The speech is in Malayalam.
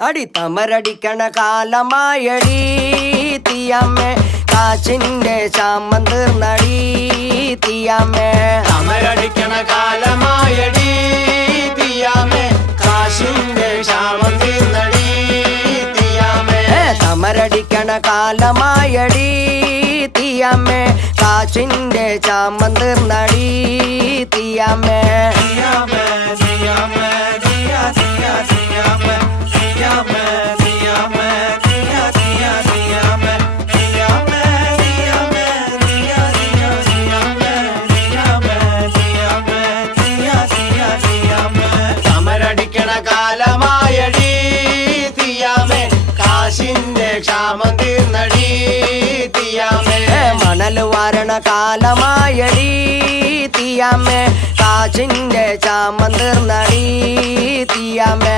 അടി തമരടിക്കണ കാലമായടി തീയമ്മേ കാച്ചിന്റെ ചാമം തീർന്നടി തീയമ്മേ തമരടിക്കണ കാലമായടി തീയമ്മേ കാശിന്റെ ക്ഷാമം തീർന്നടി തീയമ്മേ തമരടിക്കണ കാലമായടി തീയമ്മേ കാച്ചിന്റെ ചാമം തീർന്നടി തീയമ്മേ തമരടിക്കണ കാലമായടി തീയമ്മേ കാശിന്റെ ക്ഷാമം തീർന്നടി തീയമ്മേ മണൽ വാരണ കാലമായടി തീയമ്മേ കാച്ചിന്റെ ചാമം തീർന്നടി തീയമ്മേ